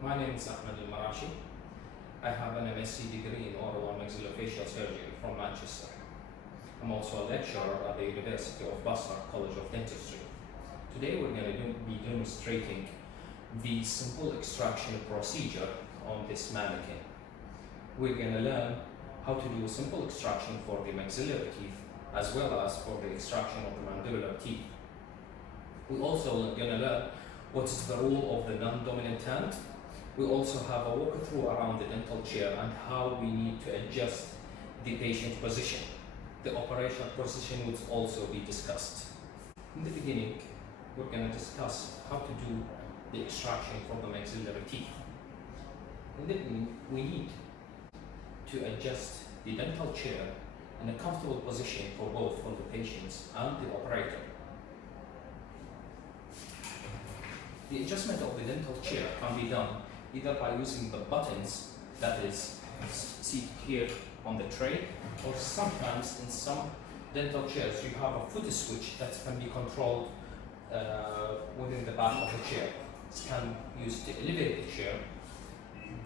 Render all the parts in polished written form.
My name is Al-Marashi. I have an MSc degree in oral and maxillofacial surgery from Manchester. I'm also a lecturer at the University of Basra College of Dentistry. Today we're going to be demonstrating the simple extraction procedure on this mannequin. We're going to learn how to do a simple extraction for the maxillary teeth as well as for the extraction of the mandibular teeth. We're also going to learn what is the role of the non-dominant hand. We also have a walkthrough around the dental chair and how we need to adjust the patient position. The operational position would also be discussed. In the beginning, we're going to discuss how to do the extraction from the maxillary teeth. In the beginning, we need to adjust the dental chair in a comfortable position for both the patients and the operator. The adjustment of the dental chair can be done either by using the buttons that is seated here on the tray, or sometimes in some dental chairs you have a foot switch that can be controlled within the back of the chair. This can be used to elevate the chair,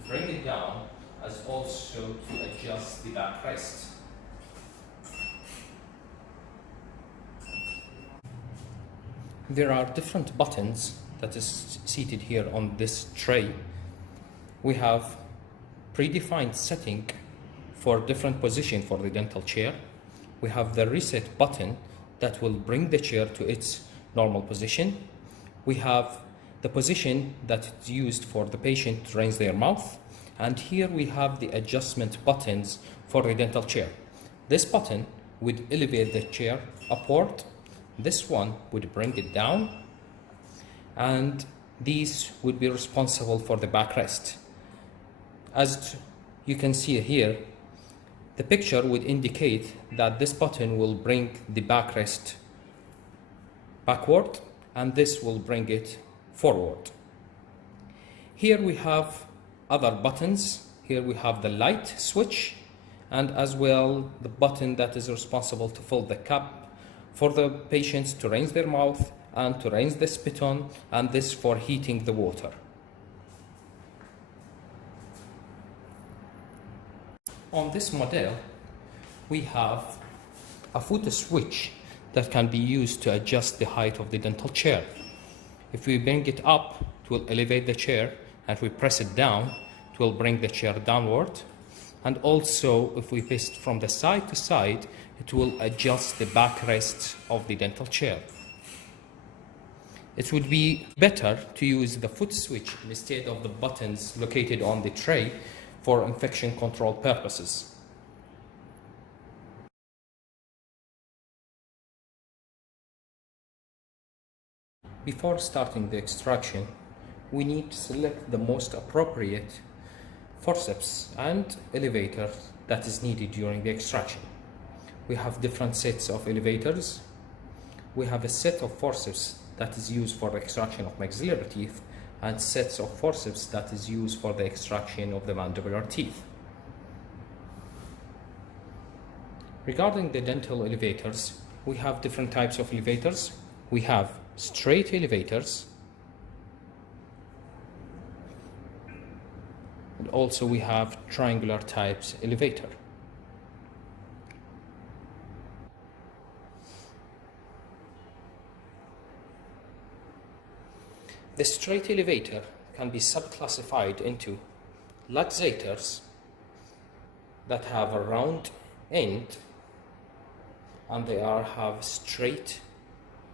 bring it down, as also to adjust the backrest. There are different buttons that is seated here on this tray. We have predefined setting for different position for the dental chair. We have the reset button that will bring the chair to its normal position. We have the position that is used for the patient to raise their mouth. And here we have the adjustment buttons for the dental chair. This button would elevate the chair upward. This one would bring it down. And these would be responsible for the backrest. As you can see here, the picture would indicate that this button will bring the backrest backward and this will bring it forward. Here we have other buttons. Here we have the light switch and as well the button that is responsible to fill the cup for the patients to rinse their mouth and to rinse the spit on, and this for heating the water. On this model, we have a foot switch that can be used to adjust the height of the dental chair. If we bring it up, it will elevate the chair, and if we press it down, it will bring the chair downward. And also, if we paste from the side to side, it will adjust the backrest of the dental chair. It would be better to use the foot switch instead of the buttons located on the tray for infection control purposes. Before starting the extraction, we need to select the most appropriate forceps and elevator that is needed during the extraction. We have different sets of elevators. We have a set of forceps that is used for the extraction of maxillary teeth and sets of forceps that is used for the extraction of the mandibular teeth. Regarding the dental elevators, we have different types of elevators. We have straight elevators, and also we have triangular types elevator. The straight elevator can be subclassified into luxators that have a round end and they have straight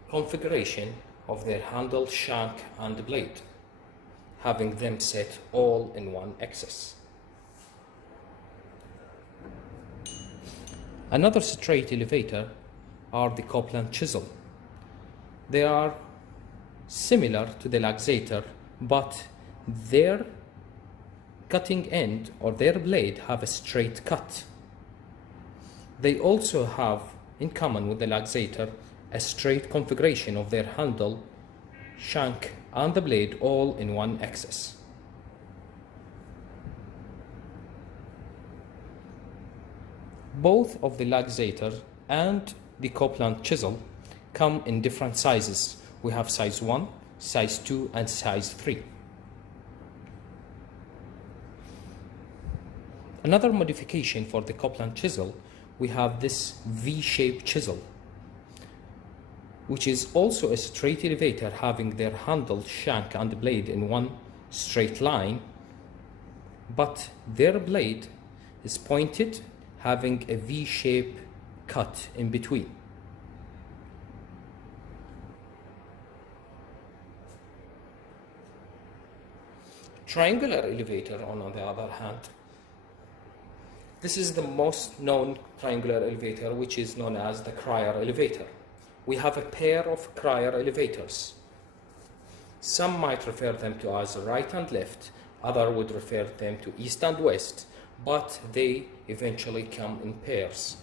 configuration of their handle, shank and blade, having them set all in one axis. Another straight elevator are the Copeland chisel. They are similar to the luxator, but their cutting end or their blade have a straight cut. They also have, in common with the luxator, a straight configuration of their handle, shank and the blade all in one axis. Both of the luxator and the Copeland chisel come in different sizes. We have size 1, size 2 and size 3. Another modification for the Copeland chisel, we have this V-shaped chisel, which is also a straight elevator having their handle, shank, and blade in one straight line, but their blade is pointed, having a V-shaped cut in between. Triangular elevator, on the other hand, this is the most known triangular elevator, which is known as the Cryer elevator. We have a pair of Cryer elevators. Some might refer them to as right and left, others would refer them to east and west, but they eventually come in pairs.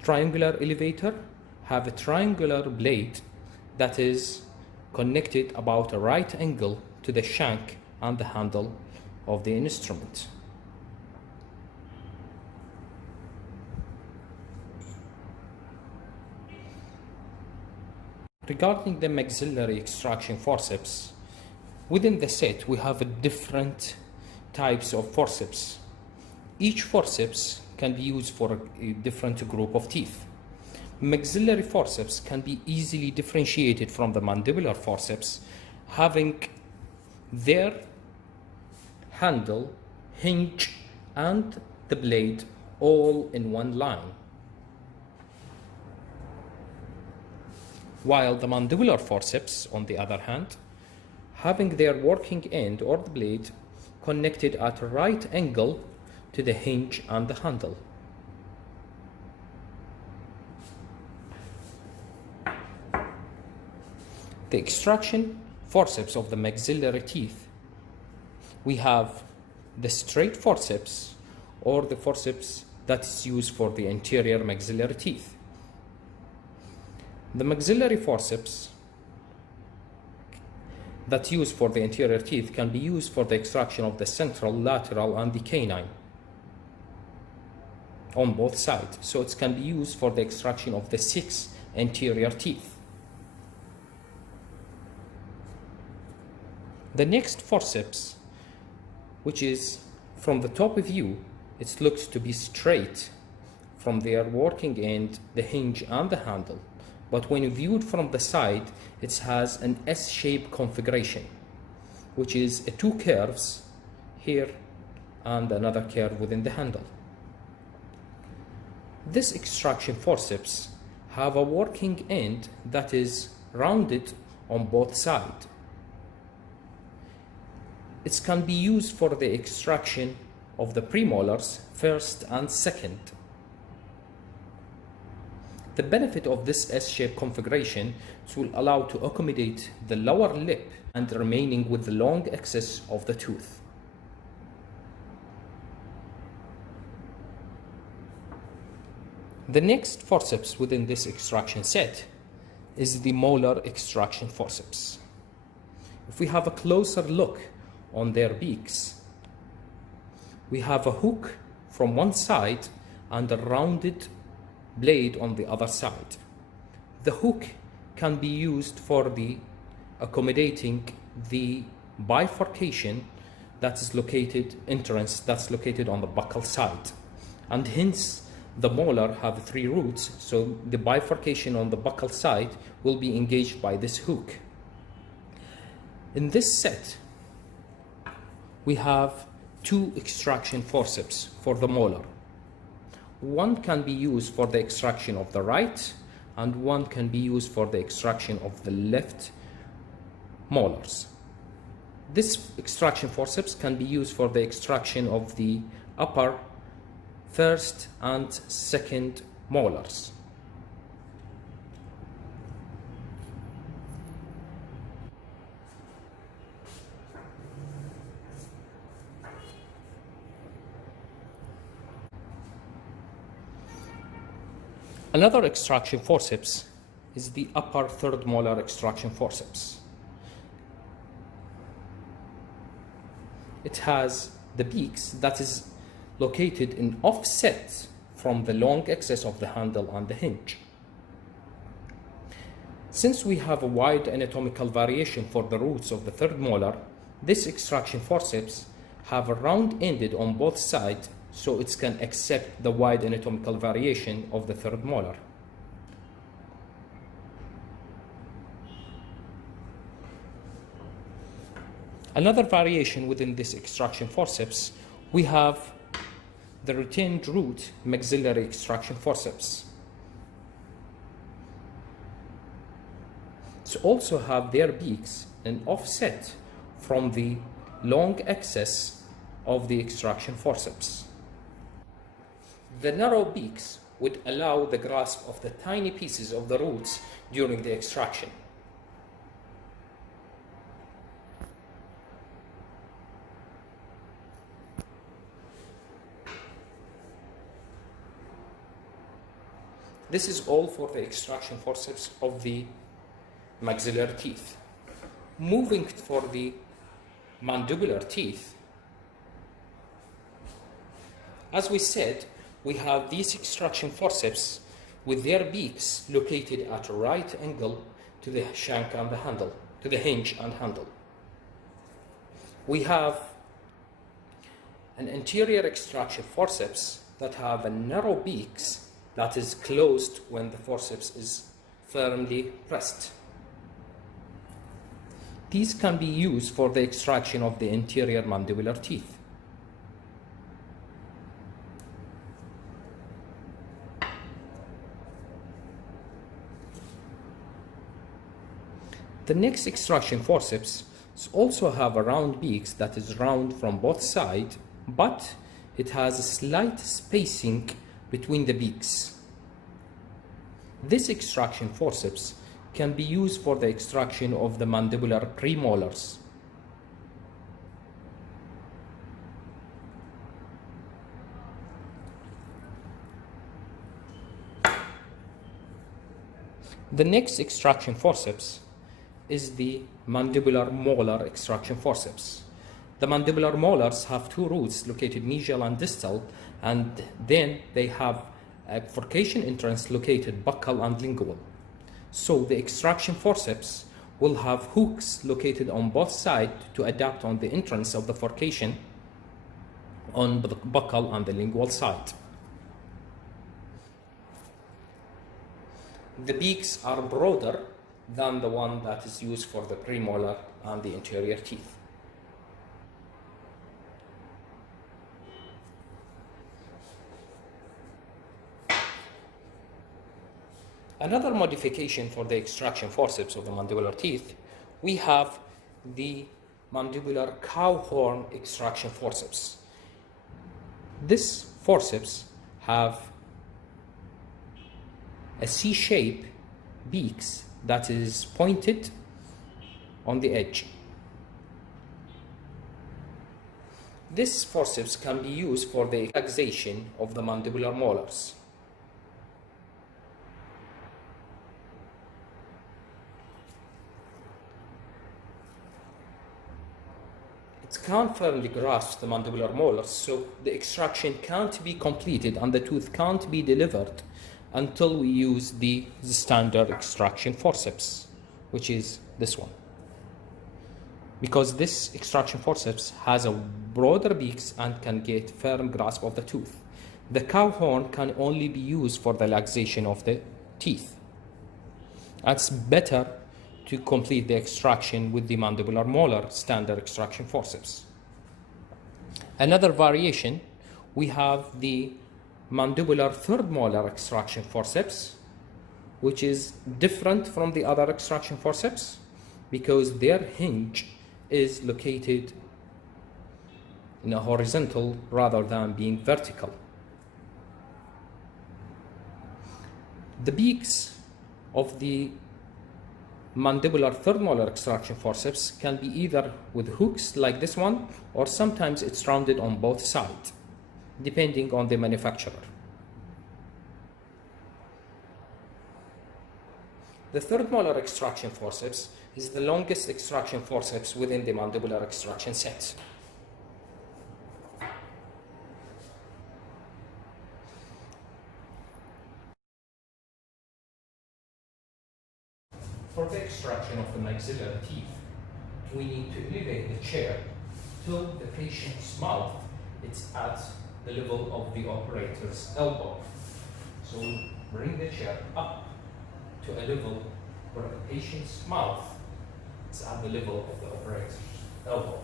Triangular elevator have a triangular blade that is connected about a right angle to the shank and the handle of the instrument. Regarding the maxillary extraction forceps, within the set we have different types of forceps. Each forceps can be used for a different group of teeth. Maxillary forceps can be easily differentiated from the mandibular forceps, having their handle, hinge, and the blade all in one line. While the mandibular forceps, on the other hand, having their working end or the blade connected at a right angle to the hinge and the handle. The extraction forceps of the maxillary teeth, we have the straight forceps or the forceps that is used for the anterior maxillary teeth. The maxillary forceps that used for the anterior teeth can be used for the extraction of the central, lateral, and the canine on both sides. So it can be used for the extraction of the 6 anterior teeth. The next forceps, which is from the top view, it looks to be straight from their working end, the hinge and the handle. But when viewed from the side, it has an S-shaped configuration, which is 2 curves here and another curve within the handle. This extraction forceps have a working end that is rounded on both sides. It can be used for the extraction of the premolars, first and second. The benefit of this S-shaped configuration will allow to accommodate the lower lip and remaining with the long axis of the tooth. The next forceps within this extraction set is the molar extraction forceps. If we have a closer look on their beaks, we have a hook from one side and a rounded blade on the other side. The hook can be used for the accommodating the bifurcation that is located, entrance that's located on the buccal side, and hence the molar have 3 roots, so the bifurcation on the buccal side will be engaged by this hook. In this set, we have 2 extraction forceps for the molar. One can be used for the extraction of the right, and one can be used for the extraction of the left molars. This extraction forceps can be used for the extraction of the upper first and second molars. Another extraction forceps is the upper third molar extraction forceps. It has the beaks that is located in offset from the long axis of the handle and the hinge. Since we have a wide anatomical variation for the roots of the third molar, This extraction forceps have a round ended on both sides so it can accept the wide anatomical variation of the third molar. Another variation within this extraction forceps, we have the retained root maxillary extraction forceps. So also have their beaks an offset from the long axis of the extraction forceps. The narrow beaks would allow the grasp of the tiny pieces of the roots during the extraction. This is all for the extraction forceps of the maxillary teeth. Moving for the mandibular teeth, as we said, we have these extraction forceps with their beaks located at a right angle to the shank and the handle, to the hinge and handle. We have an anterior extraction forceps that have a narrow beaks that is closed when the forceps is firmly pressed. These can be used for the extraction of the anterior mandibular teeth. The next extraction forceps also have a round beaks that is round from both sides, but it has a slight spacing between the beaks. This extraction forceps can be used for the extraction of the mandibular premolars. The next extraction forceps is the mandibular molar extraction forceps. The mandibular molars have two roots located mesial and distal, and then they have a forcation entrance located buccal and lingual. So the extraction forceps will have hooks located on both sides to adapt on the entrance of the forcation on the buccal and the lingual side. The beaks are broader than the one that is used for the premolar and the anterior teeth. Another modification for the extraction forceps of the mandibular teeth, we have the mandibular cow horn extraction forceps. This forceps have a C-shape beaks that is pointed on the edge. This forceps can be used for the relaxation of the mandibular molars. It can't firmly grasp the mandibular molars, so the extraction can't be completed and the tooth can't be delivered until we use the standard extraction forceps, which is this one. Because this extraction forceps has a broader beaks and can get firm grasp of the tooth. The cow horn can only be used for the relaxation of the teeth. It's better to complete the extraction with the mandibular molar standard extraction forceps. Another variation, we have the mandibular third molar extraction forceps, which is different from the other extraction forceps because their hinge is located in a horizontal rather than being vertical. The beaks of the mandibular third molar extraction forceps can be either with hooks like this one, or sometimes it's rounded on both sides, depending on the manufacturer. The third molar extraction forceps is the longest extraction forceps within the mandibular extraction set. For the extraction of the maxillary teeth, we need to elevate the chair till the patient's mouth is at the level of the operator's elbow. So we bring the chair up to a level where the patient's mouth is at the level of the operator's elbow.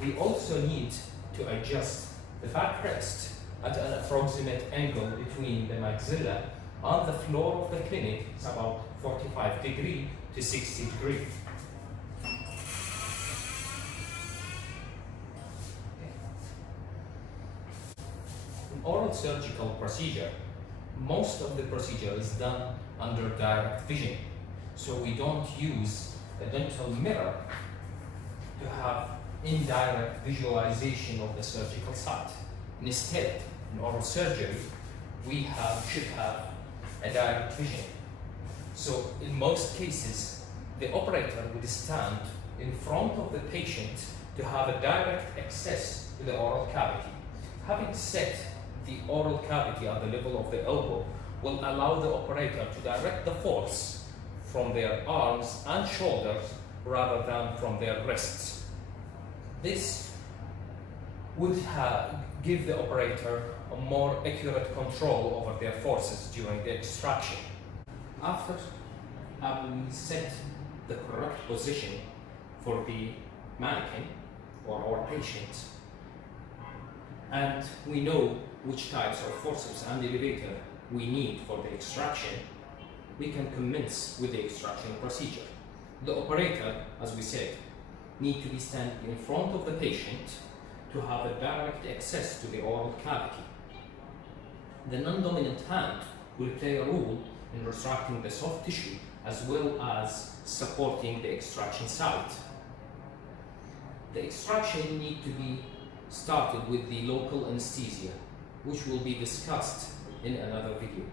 We also need to adjust the backrest at an approximate angle between the maxilla and the floor of the clinic. It's about 45 degrees to 60 degrees. An oral surgical procedure, most of the procedure is done under direct vision. So we don't use a dental mirror to have indirect visualization of the surgical site. Instead, in oral surgery, we should have a direct vision. So in most cases, the operator would stand in front of the patient to have a direct access to the oral cavity. Having set the oral cavity at the level of the elbow will allow the operator to direct the force from their arms and shoulders rather than from their wrists. This would give the operator a more accurate control over their forces during the extraction. After we set the correct position for the mannequin or our patient, and we know which types of forceps and elevator we need for the extraction, we can commence with the extraction procedure. The operator, as we said, need to be standing in front of the patient to have a direct access to the oral cavity. The non-dominant hand will play a role in retracting the soft tissue as well as supporting the extraction site. The extraction needs to be started with the local anesthesia, which will be discussed in another video.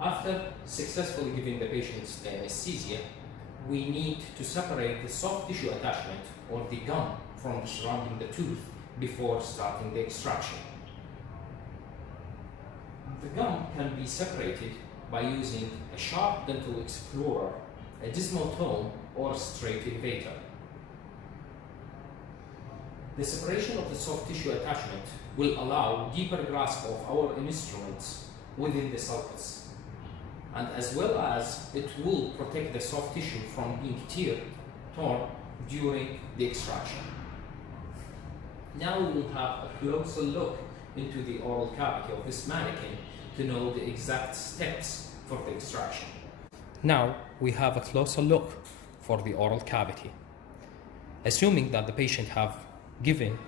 After successfully giving the patient the anesthesia, we need to separate the soft tissue attachment or the gum from surrounding the tooth before starting the extraction. The gum can be separated by using a sharp dental explorer, a dismal tone, or a straight elevator. The separation of the soft tissue attachment will allow deeper grasp of our instruments within the sulcus, and as well as it will protect the soft tissue from being torn during the extraction. Now we will have a closer look into the oral cavity of this mannequin to know the exact steps for the extraction. Now we have a closer look for the oral cavity. Assuming that the patient have given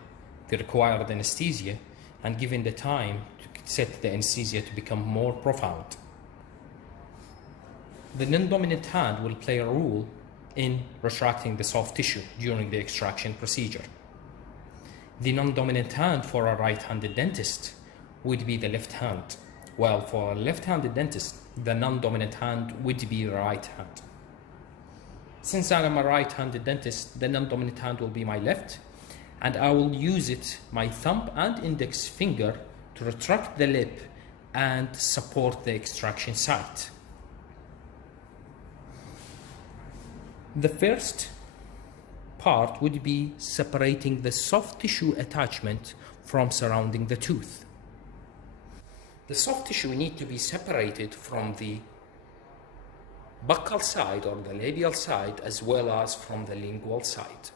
the required anesthesia and given the time to set the anesthesia to become more profound, the non-dominant hand will play a role in retracting the soft tissue during the extraction procedure. The non-dominant hand for a right-handed dentist would be the left hand, while for a left-handed dentist, the non-dominant hand would be the right hand. Since I am a right-handed dentist, the non-dominant hand will be my left, and I will use my thumb and index finger to retract the lip and support the extraction site. The first part would be separating the soft tissue attachment from surrounding the tooth. The soft tissue need to be separated from the buccal side or the labial side as well as from the lingual side.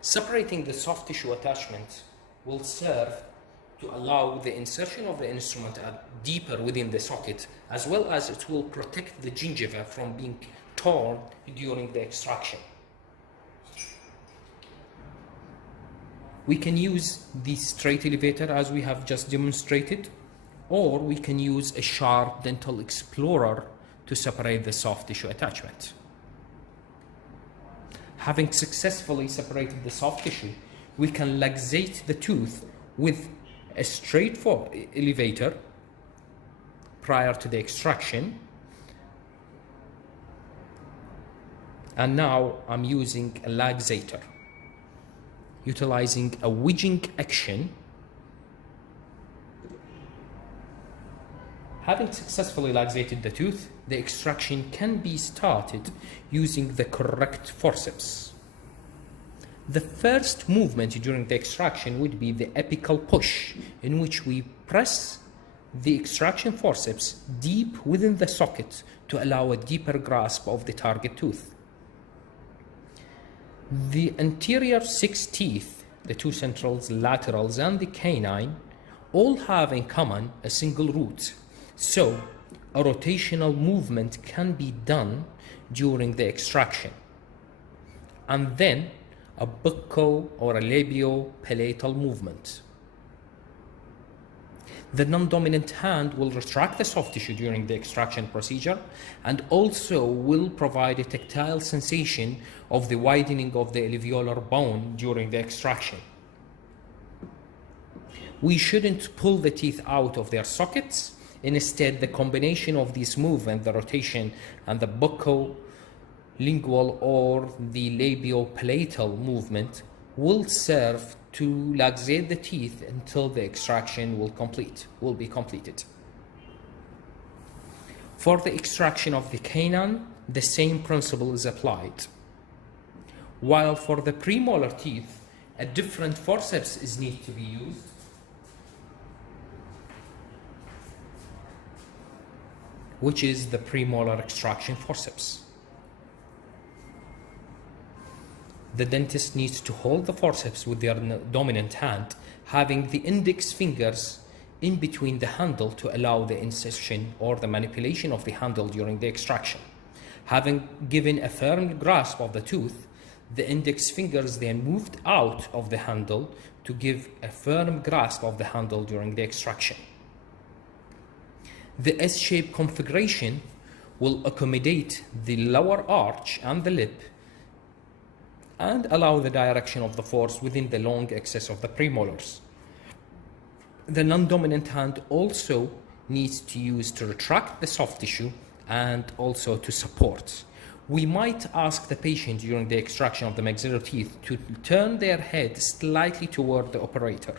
Separating the soft tissue attachment will serve to allow the insertion of the instrument deeper within the socket, as well as it will protect the gingiva from being torn during the extraction. We can use the straight elevator as we have just demonstrated, or we can use a sharp dental explorer to separate the soft tissue attachment. Having successfully separated the soft tissue, we can luxate the tooth with a straight elevator prior to the extraction. And now I'm using a luxator, utilizing a wedging action. Having successfully luxated the tooth, the extraction can be started using the correct forceps. The first movement during the extraction would be the apical push, in which we press the extraction forceps deep within the socket to allow a deeper grasp of the target tooth. The anterior 6 teeth, the 2 centrals, laterals, and the canine, all have in common a single root. So, a rotational movement can be done during the extraction. And then, a buccal or a labio-palatal movement. The non-dominant hand will retract the soft tissue during the extraction procedure and also will provide a tactile sensation of the widening of the alveolar bone during the extraction. We shouldn't pull the teeth out of their sockets. Instead, the combination of these movements, the rotation and the buccolingual or the labio-palatal movement, will serve to luxate the teeth until the extraction will be completed. For the extraction of the canine, the same principle is applied. While for the premolar teeth, a different forceps is need to be used. Which is the premolar extraction forceps. The dentist needs to hold the forceps with their dominant hand, having the index fingers in between the handle to allow the insertion or the manipulation of the handle during the extraction. Having given a firm grasp of the tooth, the index fingers then moved out of the handle to give a firm grasp of the handle during the extraction. The S-shaped configuration will accommodate the lower arch and the lip and allow the direction of the force within the long axis of the premolars. The non-dominant hand also needs to use to retract the soft tissue and also to support. We might ask the patient during the extraction of the maxillary teeth to turn their head slightly toward the operator.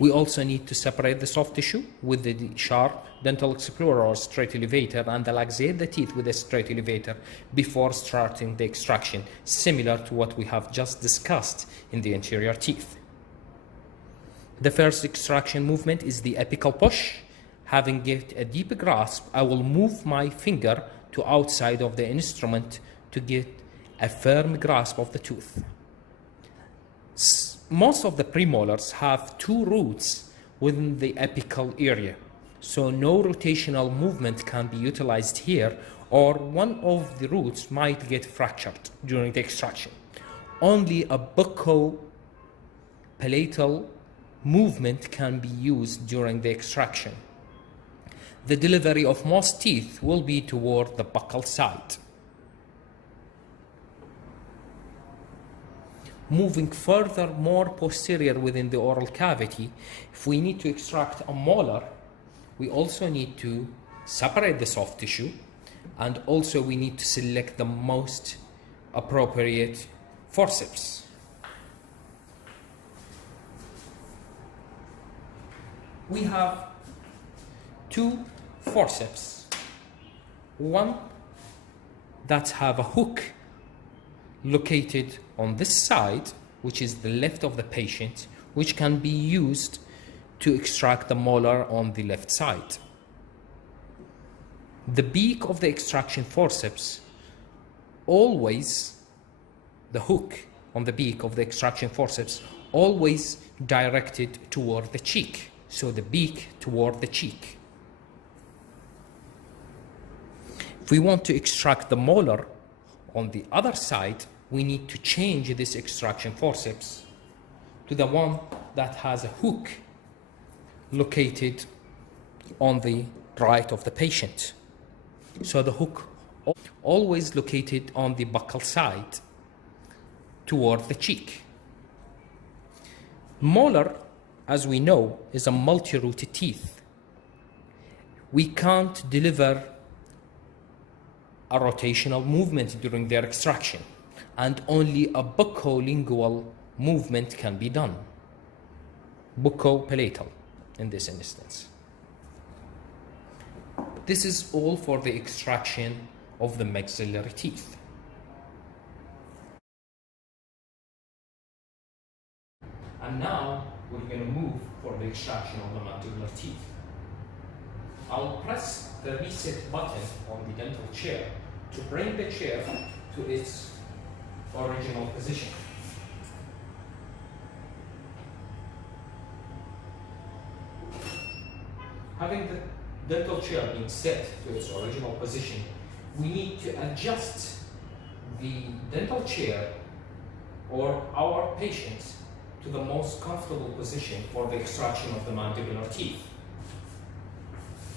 We also need to separate the soft tissue with the sharp dental explorer or straight elevator and luxate the teeth with a straight elevator before starting the extraction, similar to what we have just discussed in the anterior teeth. The first extraction movement is the apical push. Having get a deep grasp, I will move my finger to outside of the instrument to get a firm grasp of the tooth. Most of the premolars have 2 roots within the apical area, so no rotational movement can be utilized here, or one of the roots might get fractured during the extraction. Only a bucco-palatal movement can be used during the extraction. The delivery of most teeth will be toward the buccal side. Moving further more posterior within the oral cavity, if we need to extract a molar, we also need to separate the soft tissue, and also we need to select the most appropriate forceps. We have 2 forceps, one that have a hook located on this side, which is the left of the patient, which can be used to extract the molar on the left side. The beak of the extraction forceps, always the hook on the beak of the extraction forceps, always directed toward the cheek, so the beak toward the cheek. If we want to extract the molar on the other side, we need to change this extraction forceps to the one that has a hook located on the right of the patient. So the hook always located on the buccal side toward the cheek. Molar, as we know, is a multi-rooted teeth. We can't deliver a rotational movement during their extraction, and only a buccolingual movement can be done, bucco-palatal. in this instance. This is all for the extraction of the maxillary teeth. And now we're going to move for the extraction of the mandibular teeth. I'll press the reset button on the dental chair to bring the chair to its original position. Having the dental chair being set to its original position, we need to adjust the dental chair or our patient to the most comfortable position for the extraction of the mandibular teeth.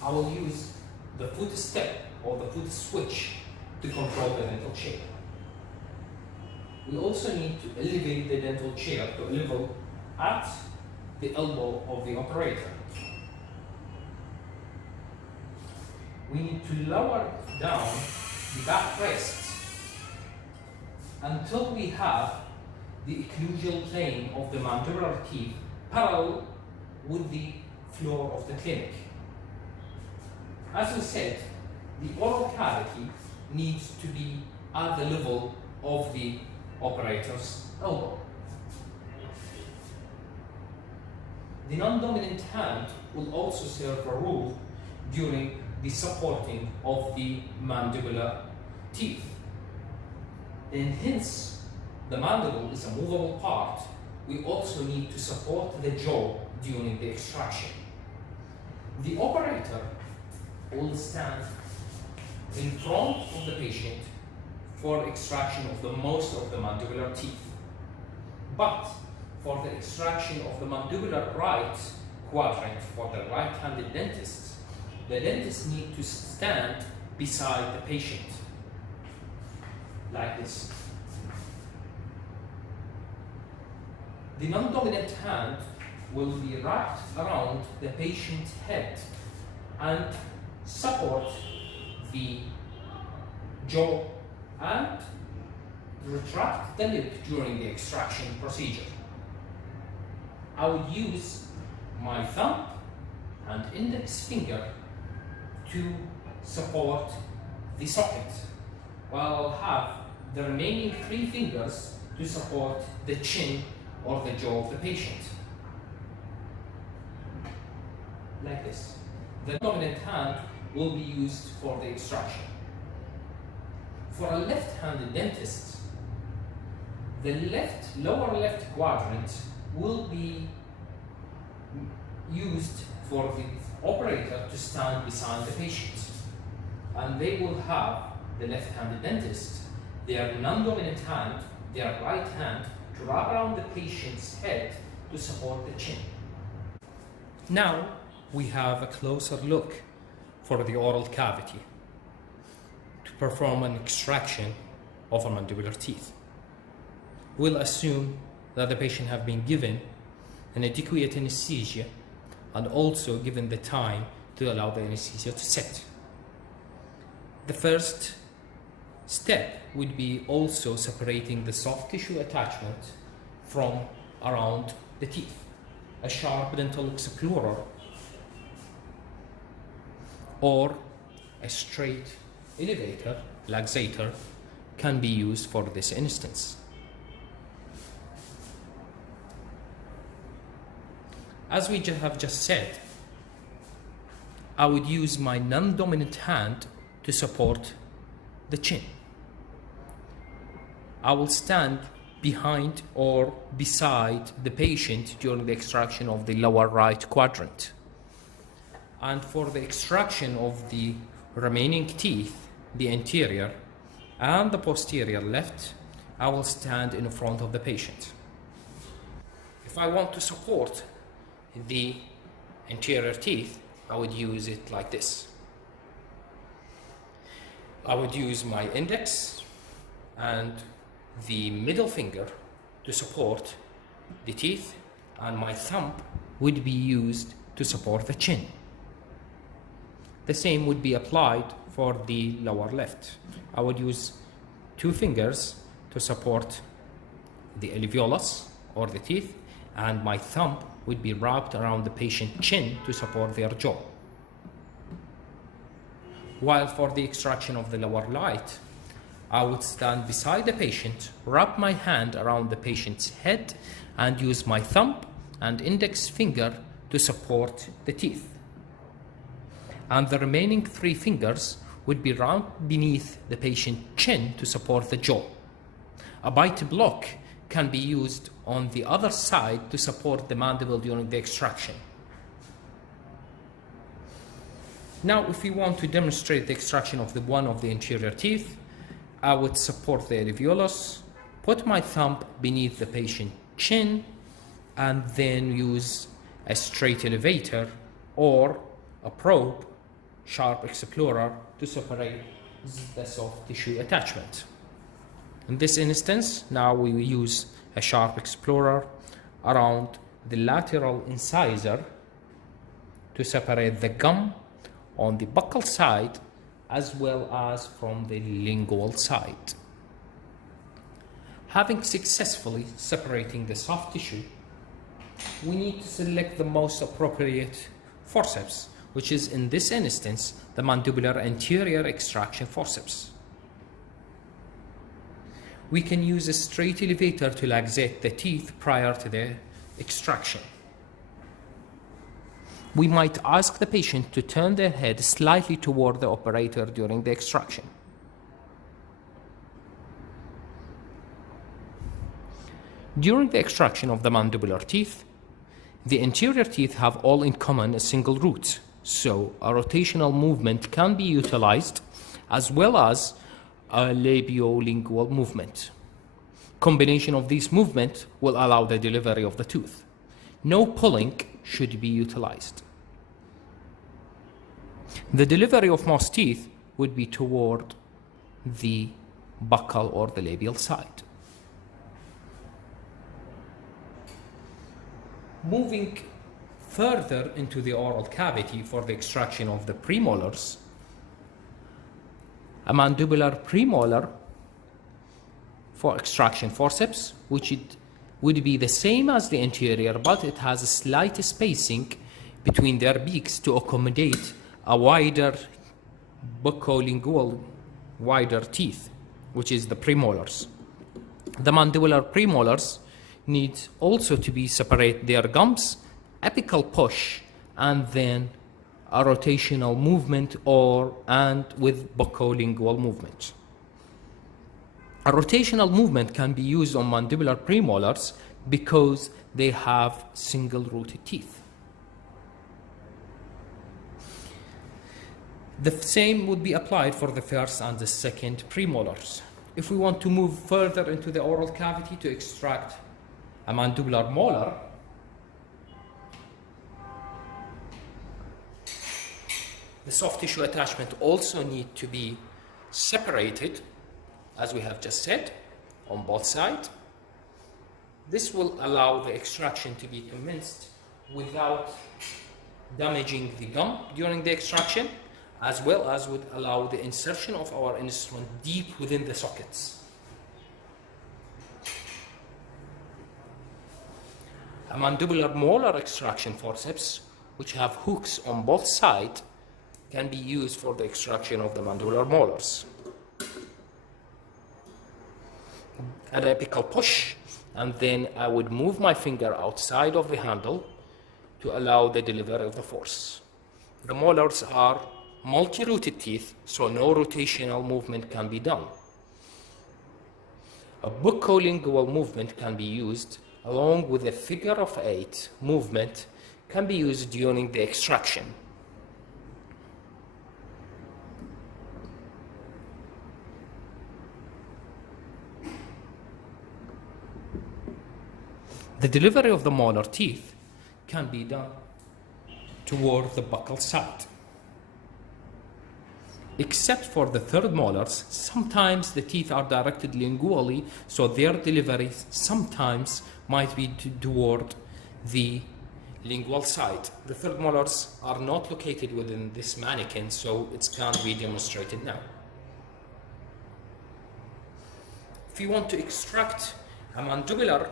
I will use the foot step or the foot switch to control the dental chair. We also need to elevate the dental chair to a level at the elbow of the operator. We need to lower down the backrests until we have the occlusal plane of the mandibular teeth parallel with the floor of the clinic. As we said, the oral cavity needs to be at the level of the operator's elbow. The non-dominant hand will also serve a role during the supporting of the mandibular teeth. And hence, the mandible is a movable part. We also need to support the jaw during the extraction. The operator will stand in front of the patient for extraction of the most of the mandibular teeth. But for the extraction of the mandibular right quadrant for the right-handed dentist, the dentist needs to stand beside the patient, like this. The non-dominant hand will be wrapped around the patient's head and support the jaw and retract the lip during the extraction procedure. I will use my thumb and index finger to support the socket, while I'll have the remaining 3 fingers to support the chin or the jaw of the patient. Like this. The dominant hand will be used for the extraction. For a left-handed dentist, the lower left quadrant will be used for the operator to stand beside the patient. And they will have, the left-handed dentist, their non-dominant hand, their right hand, to wrap around the patient's head to support the chin. Now we have a closer look for the oral cavity to perform an extraction of a mandibular teeth. We'll assume that the patient have been given an adequate anesthesia and also given the time to allow the anesthesia to set. The first step would be also separating the soft tissue attachment from around the teeth. A sharp dental explorer or a straight elevator, laxator, can be used for this instance. As we have just said, I would use my non-dominant hand to support the chin. I will stand behind or beside the patient during the extraction of the lower right quadrant. And for the extraction of the remaining teeth, the anterior and the posterior left, I will stand in front of the patient. If I want to support the anterior teeth, I would use it like this. I would use my index and the middle finger to support the teeth, and my thumb would be used to support the chin. The same would be applied for the lower left. I would use 2 fingers to support the alveolus or the teeth, and my thumb would be wrapped around the patient's chin to support their jaw. While for the extraction of the lower light, I would stand beside the patient, wrap my hand around the patient's head, and use my thumb and index finger to support the teeth. And the remaining 3 fingers would be wrapped beneath the patient's chin to support the jaw. A bite block can be used on the other side to support the mandible during the extraction. Now, if we want to demonstrate the extraction of one of the anterior teeth, I would support the alveolus, put my thumb beneath the patient's chin, and then use a straight elevator or a probe, sharp explorer, to separate the soft tissue attachment. In this instance, now we will use a sharp explorer around the lateral incisor to separate the gum on the buccal side as well as from the lingual side. Having successfully separating the soft tissue, we need to select the most appropriate forceps, which is in this instance the mandibular anterior extraction forceps. We can use a straight elevator to laxate the teeth prior to the extraction. We might ask the patient to turn their head slightly toward the operator during the extraction. During the extraction of the mandibular teeth, the anterior teeth have all in common a single root, so a rotational movement can be utilized as well as a labiolingual movement. Combination of these movements will allow the delivery of the tooth. No pulling should be utilized. The delivery of most teeth would be toward the buccal or the labial side. Moving further into the oral cavity for the extraction of the premolars, a mandibular premolar for extraction forceps, which it would be the same as the anterior, but it has a slight spacing between their beaks to accommodate a wider buccolingual, wider teeth, which is the premolars. The mandibular premolars need also to be separate their gums, apical push, and then a rotational movement and with buccolingual movement. A rotational movement can be used on mandibular premolars because they have single-rooted teeth. The same would be applied for the first and the second premolars. If we want to move further into the oral cavity to extract a mandibular molar, the soft tissue attachment also need to be separated, as we have just said, on both sides. This will allow the extraction to be commenced without damaging the gum during the extraction, as well as would allow the insertion of our instrument deep within the sockets. A mandibular molar extraction forceps, which have hooks on both sides, can be used for the extraction of the mandibular molars. An apical push, and then I would move my finger outside of the handle to allow the delivery of the force. The molars are multi-rooted teeth, so no rotational movement can be done. A buccolingual movement can be used along with a figure of 8 movement can be used during the extraction. The delivery of the molar teeth can be done toward the buccal side. Except for the third molars, sometimes the teeth are directed lingually, so their delivery sometimes might be toward the lingual side. The third molars are not located within this mannequin, so it can't be demonstrated now. If you want to extract a mandibular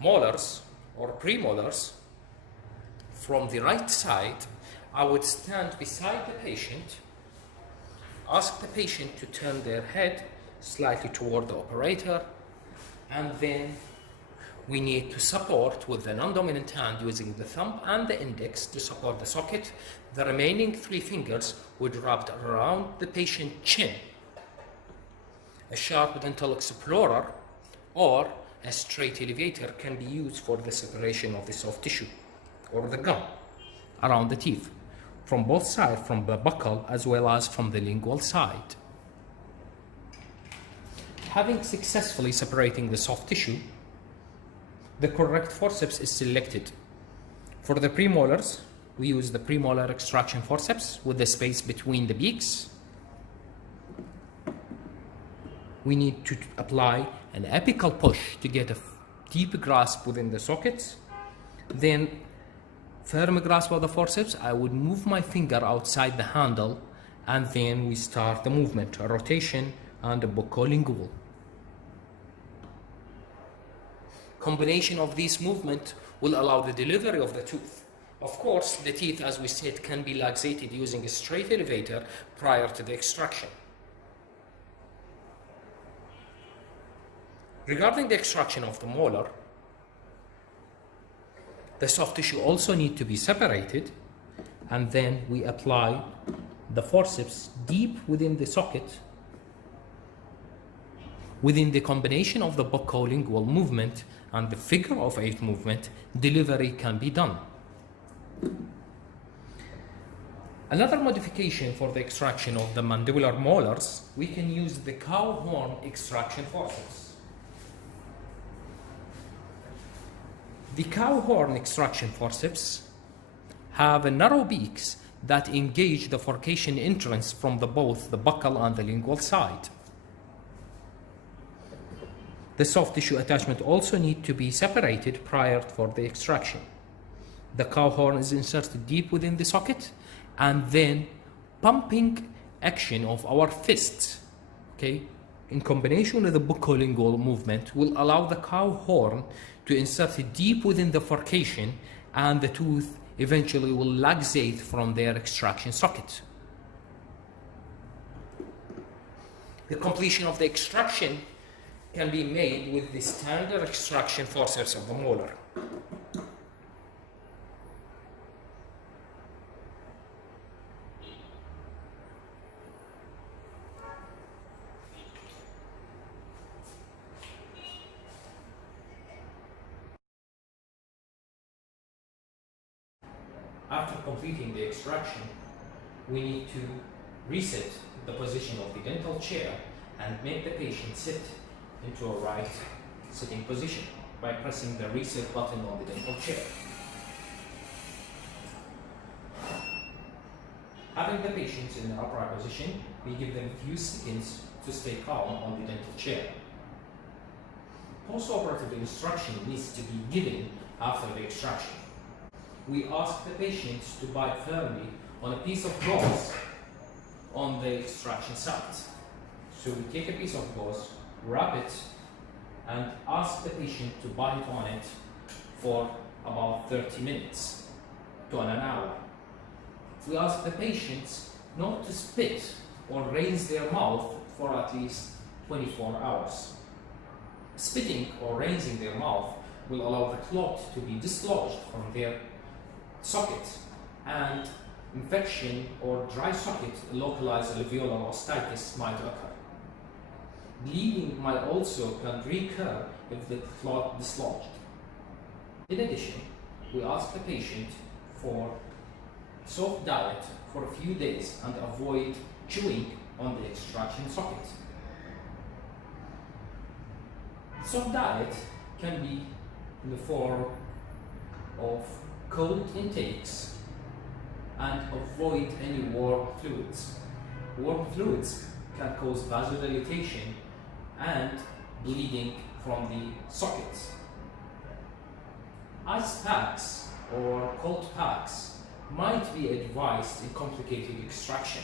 molars or premolars from the right side, I would stand beside the patient, ask the patient to turn their head slightly toward the operator, and then we need to support with the non-dominant hand using the thumb and the index to support the socket. The remaining 3 fingers would wrap around the patient's chin. A sharp dental explorer or a straight elevator can be used for the separation of the soft tissue or the gum around the teeth from both sides, from the buccal as well as from the lingual side. Having successfully separating the soft tissue, the correct forceps is selected. For the premolars, we use the premolar extraction forceps with the space between the beaks. We need to apply an apical push to get a deep grasp within the sockets. Then, firm grasp of the forceps, I would move my finger outside the handle, and then we start the movement, a rotation and a buccolingual. Combination of these movements will allow the delivery of the tooth. Of course, the teeth, as we said, can be luxated using a straight elevator prior to the extraction. Regarding the extraction of the molar, the soft tissue also needs to be separated, and then we apply the forceps deep within the socket. Within the combination of the buccolingual movement and the figure of 8 movement, delivery can be done. Another modification for the extraction of the mandibular molars, we can use the cow horn extraction forceps. The cow horn extraction forceps have narrow beaks that engage the forcation entrance from both the buccal and the lingual side. The soft tissue attachment also need to be separated prior for the extraction. The cow horn is inserted deep within the socket, and then pumping action of our fists, okay, in combination with the buccolingual movement, will allow the cow horn to insert it deep within the forcation, and the tooth eventually will luxate from their extraction socket. The completion of the extraction can be made with the standard extraction forceps of the molar. After completing the extraction, we need to reset the position of the dental chair and make the patient sit into a right sitting position by pressing the reset button on the dental chair. Having the patients in the upright position, we give them a few seconds to stay calm on the dental chair. Post-operative instruction needs to be given after the extraction. We ask the patients to bite firmly on a piece of gauze on the extraction site. So we take a piece of gauze, wrap it, and ask the patient to bite on it for about 30 minutes to an hour. We ask the patients not to spit or raise their mouth for at least 24 hours. Spitting or raising their mouth will allow the clot to be dislodged from their socket, and infection or dry socket localized alveolar ostitis might occur. Bleeding might also can recur if the clot dislodged. In addition, we ask the patient for soft diet for a few days and avoid chewing on the extraction socket. Soft diet can be in the form of cold intakes and avoid any warm fluids. Warm fluids can cause vasodilatation and bleeding from the sockets. Ice packs or cold packs might be advised in complicated extraction.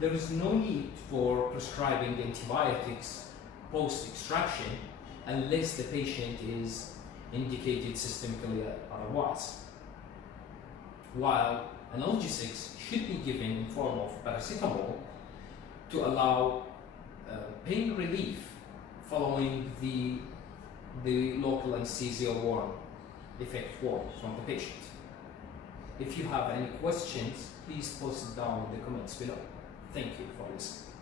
There is no need for prescribing antibiotics post-extraction unless the patient is indicated systemically otherwise. While analgesics should be given in form of paracetamol to allow pain relief following the local anesthesia effect warm from the patient. If you have any questions, please post it down in the comments below. Thank you for listening.